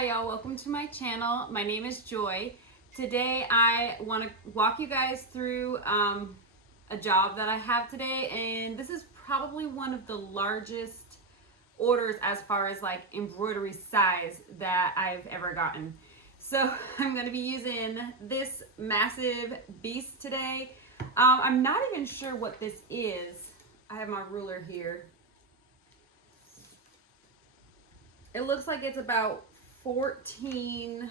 Hi y'all, welcome to my channel. My name is Joy. Today I want to walk you guys through a job that I have today, and this is probably one of the largest orders as far as like embroidery size that I've ever gotten. So I'm going to be using this massive beast today. I'm not even sure what this is. I have my ruler here. It looks like it's about 14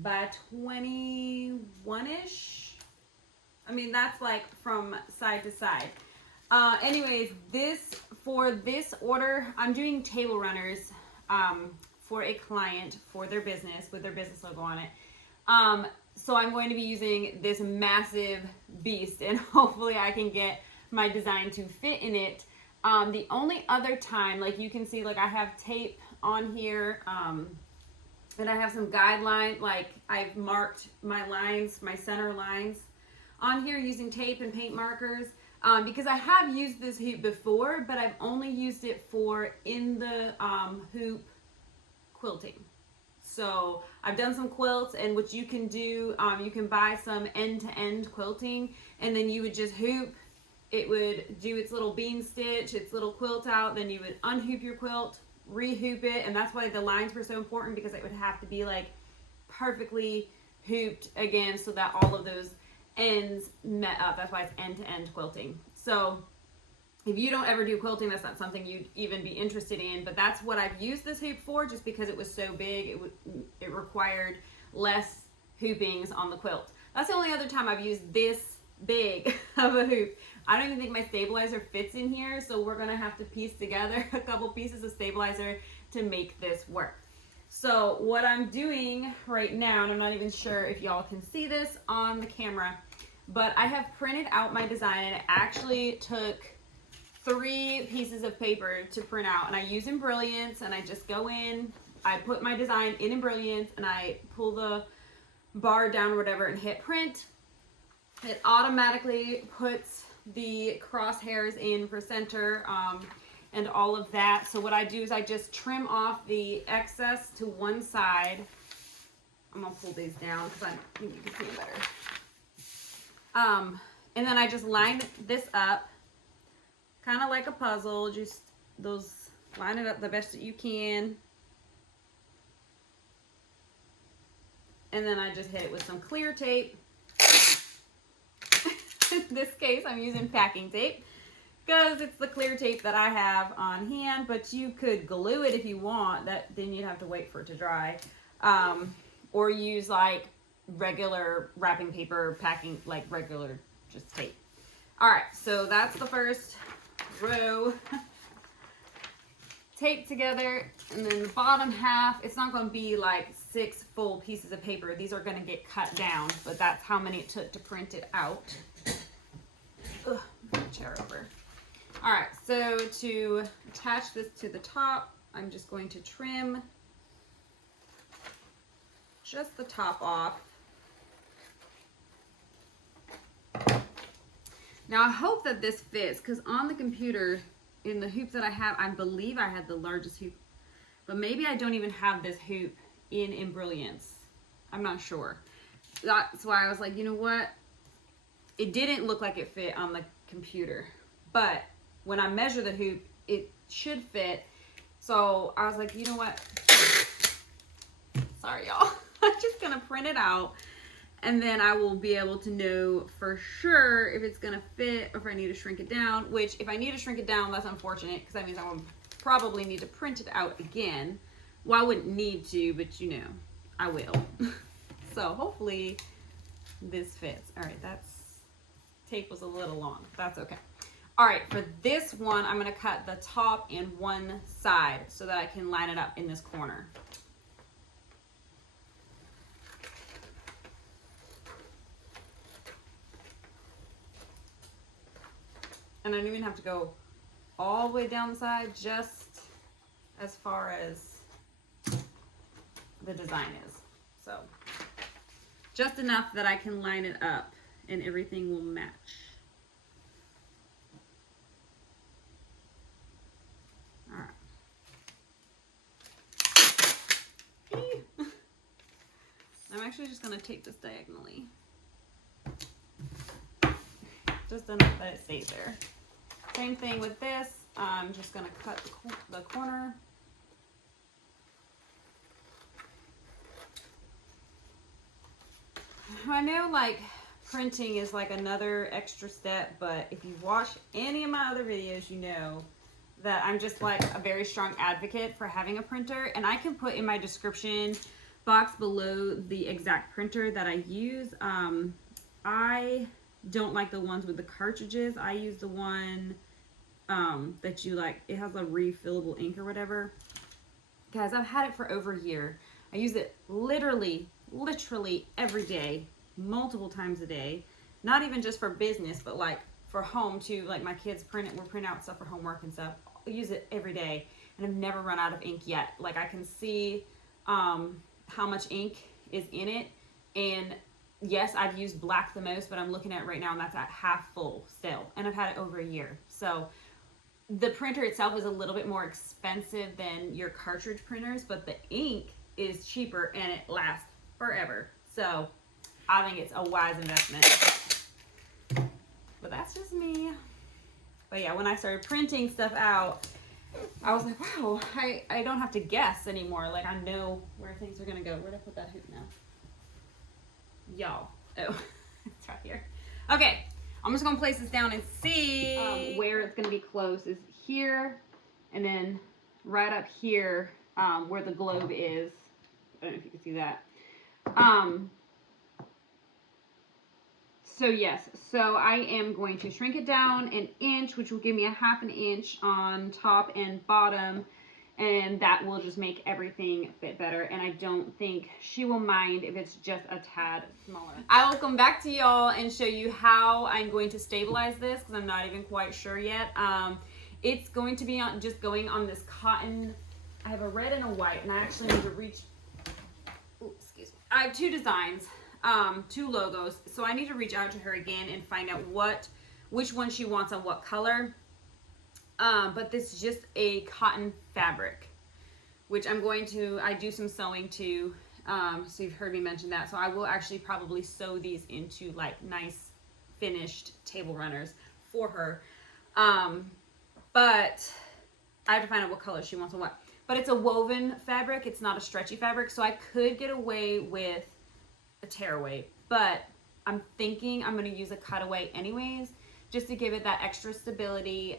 by 21-ish. I mean, that's like from side to side. Anyways, for this order, I'm doing table runners for a client for their business with their business logo on it. So I'm going to be using this massive beast, and hopefully I can get my design to fit in it. The only other time, like you can see, like I have tape on here, and I have some guidelines, like I've marked my lines, my center lines on here using tape and paint markers, because I have used this hoop before, but I've only used it for in the hoop quilting. So I've done some quilts, and what you can do, you can buy some end-to-end quilting, and then you would just hoop. It would do its little bean stitch, its little quilt out, then you would unhoop your quilt, rehoop it, and that's why the lines were so important, because it would have to be like perfectly hooped again so that all of those ends met up. That's why it's end-to-end quilting. So if you don't ever do quilting, that's not something you'd even be interested in, but that's what I've used this hoop for, just because it was so big, it required less hoopings on the quilt. That's the only other time I've used this big of a hoop. I don't even think my stabilizer fits in here, so we're gonna have to piece together a couple pieces of stabilizer to make this work. So what I'm doing right now, and I'm not even sure if y'all can see this on the camera, but I have printed out my design, and it actually took 3 pieces of paper to print out, and I use Embroiderings, and I just go in, I put my design in Embroiderings, and I pull the bar down or whatever and hit print. It automatically puts the crosshairs in for center and all of that. So what I do is I just trim off the excess to one side. I'm gonna pull these down because I think you can see them better. And then I just line this up, kind of like a puzzle. Just line it up the best that you can. And then I just hit it with some clear tape. In this case, I'm using packing tape because it's the clear tape that I have on hand, but you could glue it if you want. Then you'd have to wait for it to dry, or use like regular wrapping paper, packing, like regular just tape. All right, so that's the first row taped together, and then the bottom half, it's not going to be like 6 full pieces of paper. These are going to get cut down, but that's how many it took to print it out. Ugh, chair over. All right, so to attach this to the top, I'm just going to trim just the top off. Now I hope that this fits, because on the computer, in the hoop that I have, I believe I had the largest hoop, but maybe I don't even have this hoop in Embroiderings. I'm not sure. That's why I was like, you know what? It didn't look like it fit on the computer, but when I measure the hoop, it should fit. So I was like, you know what? Sorry, y'all. I'm just gonna print it out, and then I will be able to know for sure if it's gonna fit or if I need to shrink it down, which if I need to shrink it down, that's unfortunate, because that means I will probably need to print it out again. Well, I wouldn't need to, but you know, I will. So hopefully this fits. All right, tape was a little long. That's okay. All right, for this one, I'm gonna cut the top and one side so that I can line it up in this corner. And I don't even have to go all the way down the side, just as far as the design is. So just enough that I can line it up and everything will match. actually just going to take this diagonally. Just enough that it stays there. Same thing with this. I'm just going to cut the corner. I know like printing is like another extra step, but if you watch any of my other videos, you know that I'm just like a very strong advocate for having a printer, and I can put in my description box below the exact printer that I use. I don't like the ones with the cartridges. I use the one that you like, it has a refillable ink or whatever. Guys, I've had it for over a year. I use it literally every day, multiple times a day. Not even just for business, but like for home too. Like my kids we'll print out stuff for homework and stuff. I use it every day, and I've never run out of ink yet. Like I can see how much ink is in it, and yes, I've used black the most, but I'm looking at it right now and that's at half full still, and I've had it over a year. So the printer itself is a little bit more expensive than your cartridge printers, but the ink is cheaper and it lasts forever. So I think it's a wise investment. But that's just me. But yeah, when I started printing stuff out, I was like, wow, I don't have to guess anymore. Like I know where things are gonna go. Where'd I put that hoop now? Y'all. Oh, it's right here. Okay, I'm just gonna place this down and see where it's gonna be close is here, and then right up here where the globe is. I don't know if you can see that. So yes, so I am going to shrink it down an inch, which will give me a ½ an inch on top and bottom, and that will just make everything fit better. And I don't think she will mind if it's just a tad smaller. I will come back to y'all and show you how I'm going to stabilize this, because I'm not even quite sure yet. It's going to be just going on this cotton. I have a red and a white, and I actually need to reach. Ooh, excuse me. I have two designs. Two logos, so I need to reach out to her again and find out which one she wants on what color. But this is just a cotton fabric, which I do some sewing too. So you've heard me mention that. So I will actually probably sew these into like nice finished table runners for her. But I have to find out what color she wants on what. But it's a woven fabric. It's not a stretchy fabric. So I could get away with a tearaway, but I'm thinking I'm going to use a cutaway anyways, just to give it that extra stability.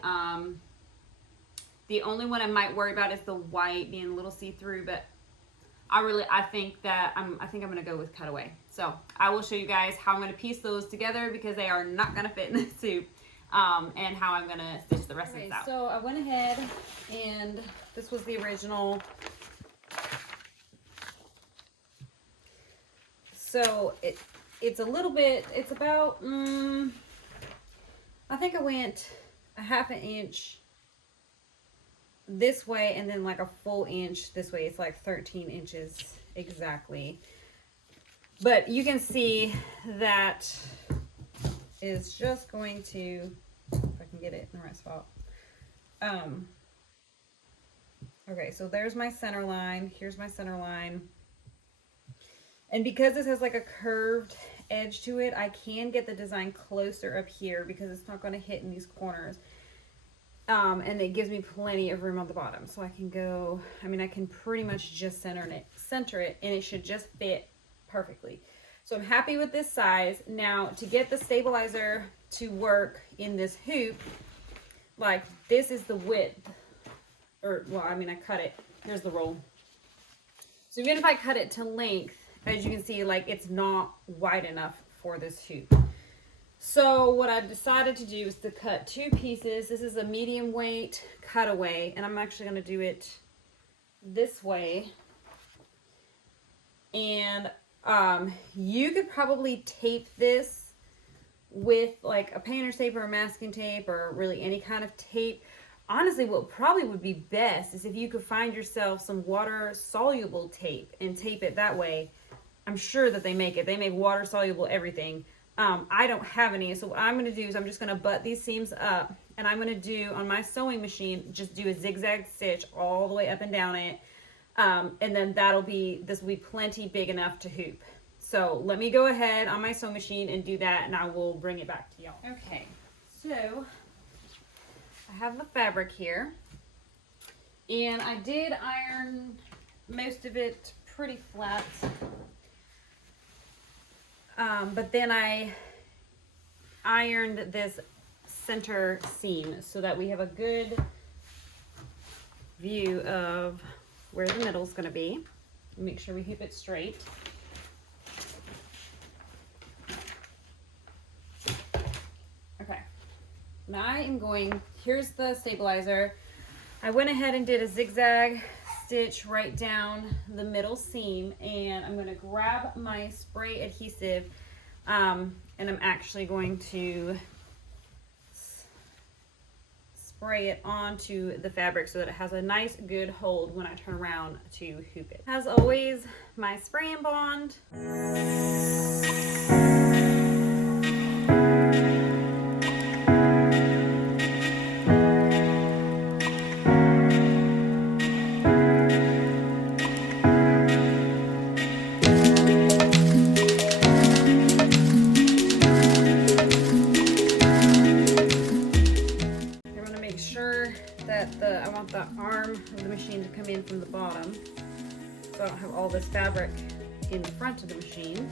The only one I might worry about is the white being a little see-through, but I think I'm going to go with cutaway. So I will show you guys how I'm going to piece those together, because they are not going to fit in the soup, and how I'm going to stitch the rest of this out. So I went ahead, and this was the original. So it's a little bit, it's about, I think I went a ½ an inch this way, and then like a full inch this way. It's like 13 inches exactly. But you can see that is just going to, if I can get it in the right spot. Okay, so there's my center line. Here's my center line. And because this has like a curved edge to it, I can get the design closer up here because it's not going to hit in these corners. And it gives me plenty of room on the bottom. So I can go, I can pretty much just center it, and it should just fit perfectly. So I'm happy with this size. Now to get the stabilizer to work in this hoop, like this is the width, or well, I cut it. Here's the roll. So even if I cut it to length, as you can see, like it's not wide enough for this hoop. So what I decided to do is to cut two pieces. This is a medium weight cutaway, and I'm actually going to do it this way. And you could probably tape this with like a painter's tape or a masking tape, or really any kind of tape. Honestly, what probably would be best is if you could find yourself some water soluble tape and tape it that way. I'm sure that they make it. They make water soluble everything. I don't have any. So what I'm going to do is I'm just going to butt these seams up, and I'm going to do on my sewing machine, just do a zigzag stitch all the way up and down it. And then this will be plenty big enough to hoop. So So let me go ahead on my sewing machine and do that, and I will bring it back to y'all. Okay, so I have the fabric here, and I did iron most of it pretty flat, but then I ironed this center seam so that we have a good view of where the middle is going to be. Make sure we keep it straight. Okay, now I am going, here's the stabilizer. I went ahead and did a zigzag stitch right down the middle seam, and I'm going to grab my spray adhesive, and I'm actually going to spray it onto the fabric so that it has a nice good hold when I turn around to hoop it. As always, my spray and bond. I want the arm of the machine to come in from the bottom, so I don't have all this fabric in the front of the machine.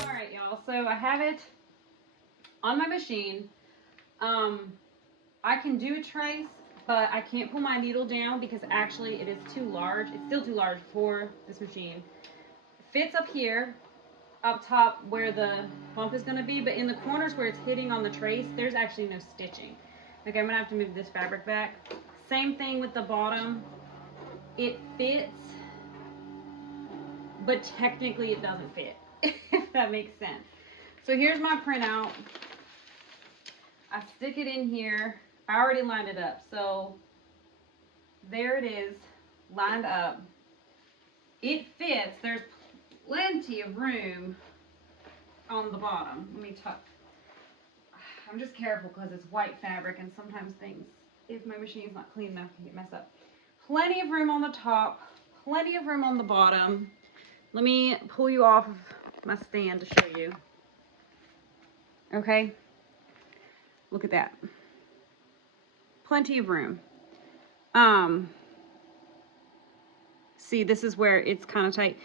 Alright y'all, so I have it on my machine. I can do a trace, but I can't pull my needle down because actually it is too large. It's still too large for this machine. It fits up here, up top where the bump is going to be, but in the corners where it's hitting on the trace, there's actually no stitching. Okay, I'm going to have to move this fabric back. Same thing with the bottom. It fits, but technically it doesn't fit, if that makes sense. So here's my printout. I stick it in here. I already lined it up, so there it is, lined up. It fits. There's plenty of room on the bottom. Let me tuck. I'm just careful because it's white fabric, and sometimes things, if my machine's not clean enough, can get messed up. Plenty of room on the top, plenty of room on the bottom. Let me pull you off of my stand to show you. Okay, look at that. Plenty of room. See, this is where it's kind of tight.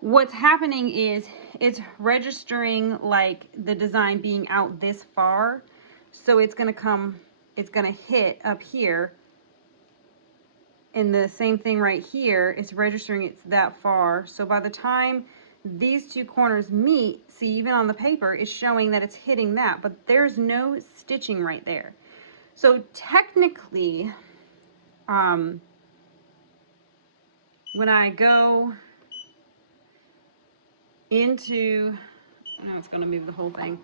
What's happening is it's registering like the design being out this far, so it's gonna hit up here, and the same thing right here, it's registering it's that far. So by the time these two corners meet, see, even on the paper it's showing that it's hitting that, but there's no stitching right there. So technically, when I go into, now it's going to move the whole thing.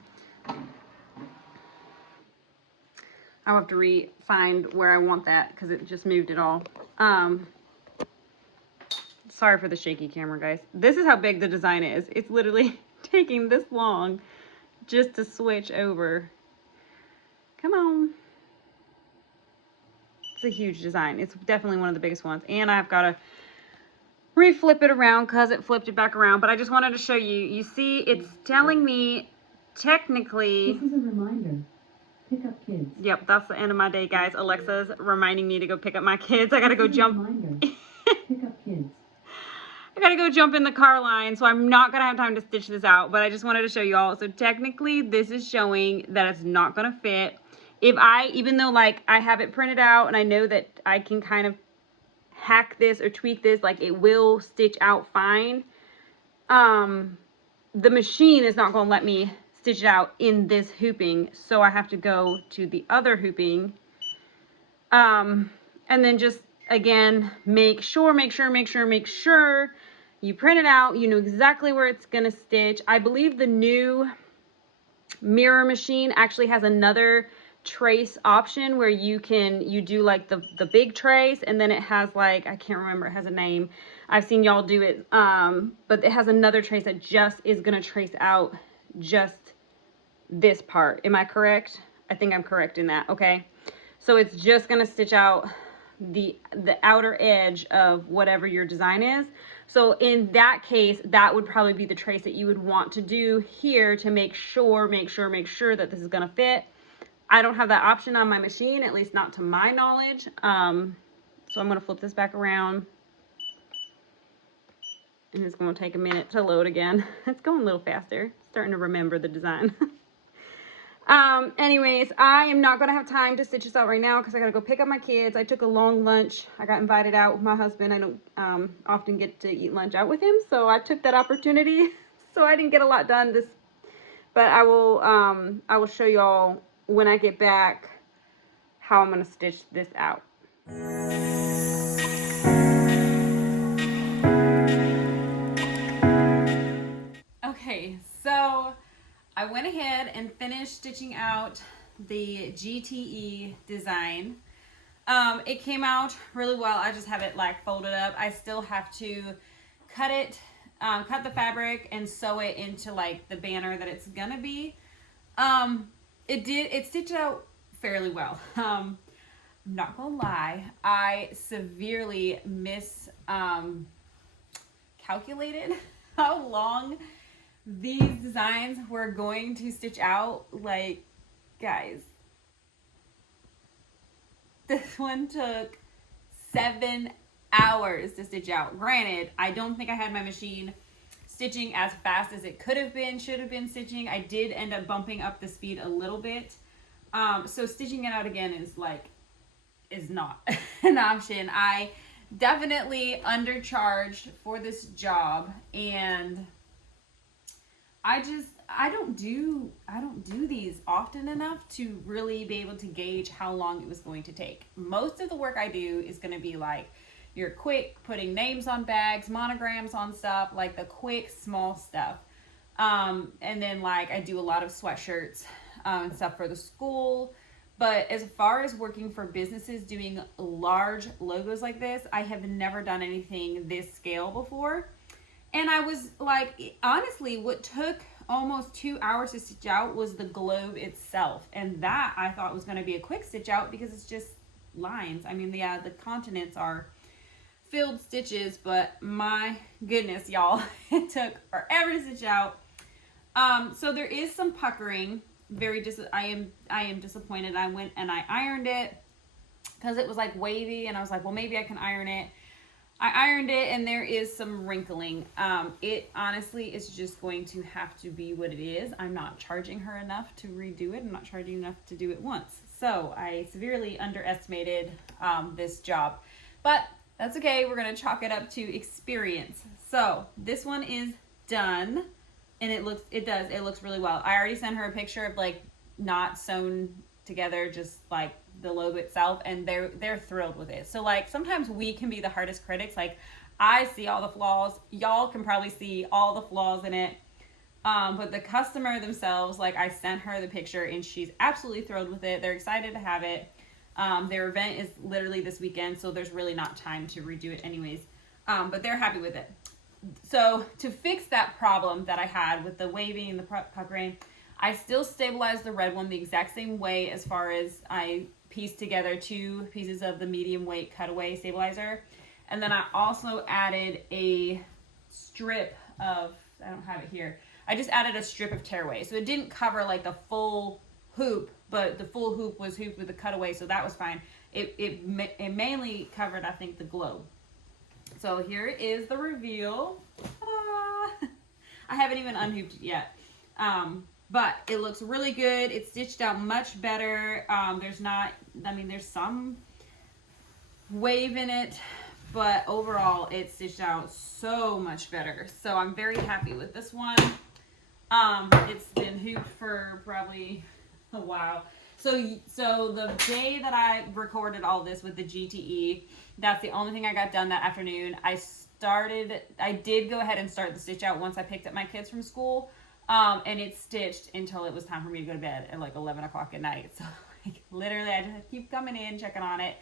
I'll have to find where I want that because it just moved it all. Sorry for the shaky camera, guys. This is how big the design is. It's literally taking this long just to switch over. Come on. It's a huge design. It's definitely one of the biggest ones, and I've got to reflip it around because it flipped it back around. But I just wanted to show you. You see, it's telling me technically. This is a reminder. Pick up kids. Yep, that's the end of my day, guys. Alexa's reminding me to go pick up my kids. I gotta go jump. Pick up kids. I gotta go jump in the car line, so I'm not gonna have time to stitch this out. But I just wanted to show you all. So technically, this is showing that it's not gonna fit. If even though like I have it printed out and I know that I can kind of hack this or tweak this, like it will stitch out fine, the machine is not going to let me stitch it out in this hooping, so I have to go to the other hooping, and then just again make sure you print it out, you know exactly where it's going to stitch. I believe the new mirror machine actually has another trace option where you do like the big trace, and then it has like, I can't remember, it has a name. I've seen y'all do it, but it has another trace that just is gonna trace out just this part. Am I correct? I think I'm correct in that, okay? So it's just gonna stitch out the outer edge of whatever your design is. So in that case, that would probably be the trace that you would want to do here to make sure that this is gonna fit. I don't have that option on my machine, at least not to my knowledge. So I'm gonna flip this back around. And it's gonna take a minute to load again. It's going a little faster. Starting to remember the design. Anyways, I am not gonna have time to stitch this out right now because I gotta go pick up my kids. I took a long lunch. I got invited out with my husband. I don't often get to eat lunch out with him, so I took that opportunity. So I didn't get a lot done this, but I will show y'all when I get back how I'm gonna stitch this out. Okay, so I went ahead and finished stitching out the GTE design. It came out really well. I just have it like folded up. I still have to cut it, cut the fabric and sew it into like the banner that it's gonna be. It stitched out fairly well. I'm not gonna lie, I severely calculated how long these designs were going to stitch out. Like, guys, this one took 7 hours to stitch out. Granted, I don't think I had my machine stitching as fast as it could have been, should have been stitching. I did end up bumping up the speed a little bit. So stitching it out again is not an option. I definitely undercharged for this job, and I don't do these often enough to really be able to gauge how long it was going to take. Most of the work I do is going to be like your quick putting names on bags, monograms on stuff, like the quick small stuff. And then like I do a lot of sweatshirts and stuff for the school. But as far as working for businesses doing large logos like this, I have never done anything this scale before. And I was like, honestly, what took almost 2 hours to stitch out was the globe itself. And that I thought was going to be a quick stitch out because it's just lines. I mean, yeah, the continents are filled stitches, but my goodness, y'all, it took forever to stitch out. So there is some puckering. I am disappointed. I went and I ironed it because it was like wavy, and I was like, well, maybe I can iron it. I ironed it, and there is some wrinkling. It honestly is just going to have to be what it is. I'm not charging her enough to redo it. I'm not charging enough to do it once. So I severely underestimated this job, but that's okay. We're going to chalk it up to experience. So this one is done, and it looks really well. I already sent her a picture of like not sewn together, just like the logo itself, and they're thrilled with it. So like sometimes we can be the hardest critics. Like I see all the flaws, y'all can probably see all the flaws in it, but the customer themselves, like I sent her the picture and she's absolutely thrilled with it. They're excited to have it. Their event is literally this weekend, so there's really not time to redo it anyways, but they're happy with it. So to fix that problem that I had with the waving and the puckering, I still stabilized the red one the exact same way, as far as I pieced together 2 pieces of the medium weight cutaway stabilizer. And then I also added a strip of, I don't have it here, I just added a strip of tearaway. So it didn't cover like the full hoop, but the full hoop was hooped with the cutaway, so that was fine. It mainly covered, I think, the globe. So here is the reveal. Ta-da! I haven't even unhooped it yet. But it looks really good. It's stitched out much better. There's some wave in it, but overall it's stitched out so much better. So I'm very happy with this one. It's been hooped for probably a while. So the day that I recorded all this with the GTE, that's the only thing I got done that afternoon. I did go ahead and start the stitch out once I picked up my kids from school. And it stitched until it was time for me to go to bed at like 11 o'clock at night. So like literally I just keep coming in, checking on it.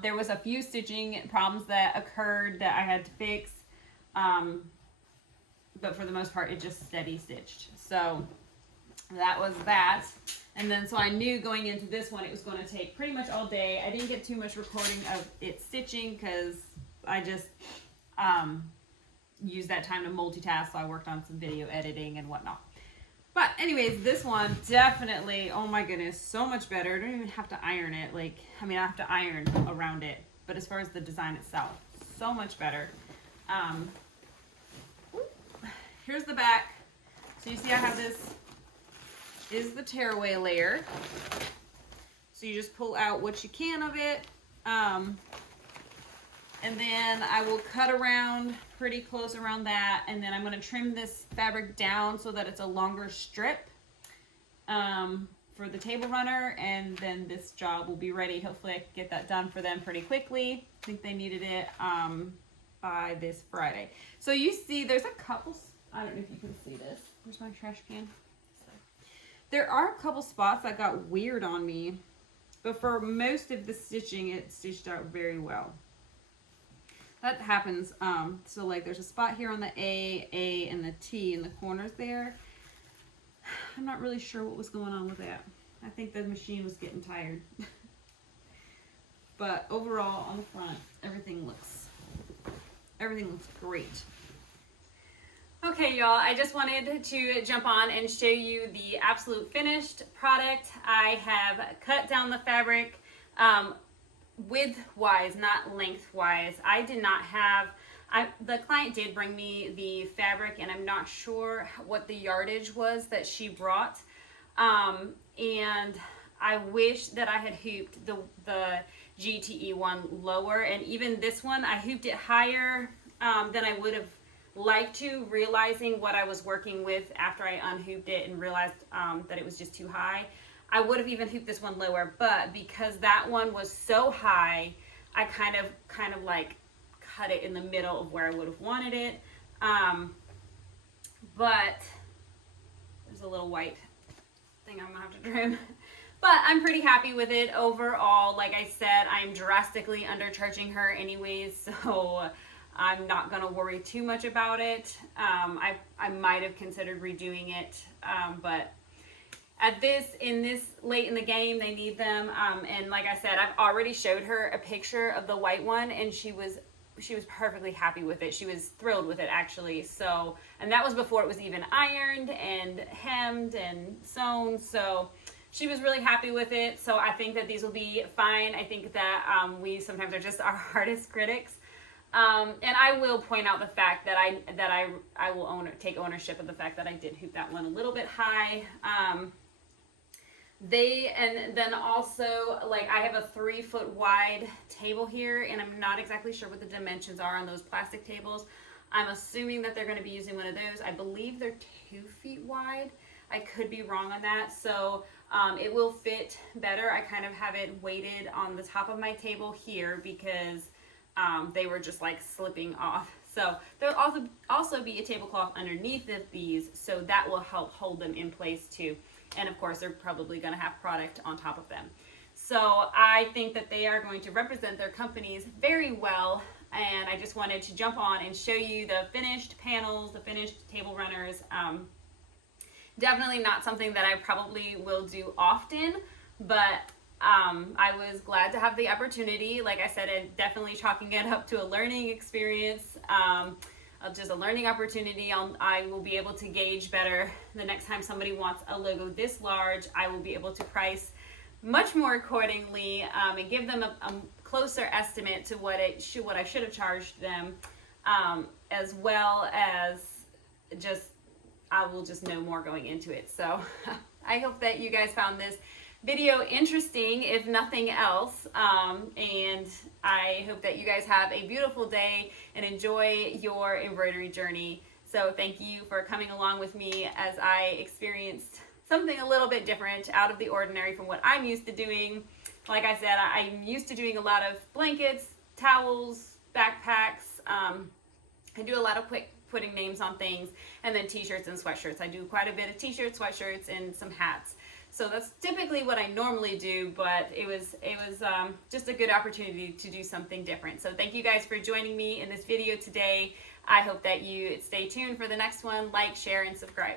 There was a few stitching problems that occurred that I had to fix. But for the most part, it just steady stitched. So that was that. And then, so I knew going into this one, it was going to take pretty much all day. I didn't get too much recording of it stitching because I just used that time to multitask. So I worked on some video editing and whatnot. But anyways, this one definitely, oh my goodness, so much better. I don't even have to iron it. Like, I mean, I have to iron around it. But as far as the design itself, so much better. Here's the back. So you see I have this is the tearaway layer. So you just pull out what you can of it. And then I will cut around pretty close around that. And then I'm going to trim this fabric down so that it's a longer strip for the table runner. And then this job will be ready. Hopefully I can get that done for them pretty quickly. I think they needed it by this Friday. So you see there's a couple, I don't know if you can see this. Where's my trash can? There are a couple spots that got weird on me, but for most of the stitching, it stitched out very well. That happens. So like there's a spot here on the A, and the T in the corners there. I'm not really sure what was going on with that. I think the machine was getting tired. But overall, on the front, everything looks great. Okay, y'all, I just wanted to jump on and show you the absolute finished product. I have cut down the fabric width-wise, not length-wise. I did not have, the client did bring me the fabric, and I'm not sure what the yardage was that she brought. And I wish that I had hooped the GTE one lower, and even this one, I hooped it higher than I would have like to, realizing what I was working with after I unhooped it and realized that it was just too high. I would have even hooped this one lower, but because that one was so high, I kind of like cut it in the middle of where I would have wanted it. But there's a little white thing I'm gonna have to trim. But I'm pretty happy with it overall. Like I said, I'm drastically undercharging her anyways, so I'm not going to worry too much about it. I might have considered redoing it, but in this late in the game, they need them. And like I said, I've already showed her a picture of the white one, and she was perfectly happy with it. She was thrilled with it, actually. So, and that was before it was even ironed and hemmed and sewn. So she was really happy with it. So I think that these will be fine. I think that we sometimes are just our hardest critics. And I will point out the fact that I will take ownership of the fact that I did hoop that one a little bit high. And then also, like, I have a 3-foot wide table here, and I'm not exactly sure what the dimensions are on those plastic tables. I'm assuming that they're going to be using one of those. I believe they're 2 feet wide. I could be wrong on that. So it will fit better. I kind of have it weighted on the top of my table here because they were just like slipping off. So there'll also be a tablecloth underneath of these, so that will help hold them in place too. And of course, they're probably going to have product on top of them. So I think that they are going to represent their companies very well. And I just wanted to jump on and show you the finished panels, the finished table runners. Definitely not something that I probably will do often, but I was glad to have the opportunity. Like I said, and definitely chalking it up to a learning experience, just a learning opportunity. I will be able to gauge better the next time somebody wants a logo this large. I will be able to price much more accordingly and give them a closer estimate to what I should have charged them, as well as I will just know more going into it. So I hope that you guys found this video interesting, if nothing else, and I hope that you guys have a beautiful day and enjoy your embroidery journey. So thank you for coming along with me as I experienced something a little bit different, out of the ordinary from what I'm used to doing. Like I said, I'm used to doing a lot of blankets, towels, backpacks. I do a lot of quick putting names on things, and then t-shirts and sweatshirts. I do quite a bit of t-shirts, sweatshirts, and some hats. So that's typically what I normally do, but it was just a good opportunity to do something different. So thank you guys for joining me in this video today. I hope that you stay tuned for the next one. Like, share, and subscribe.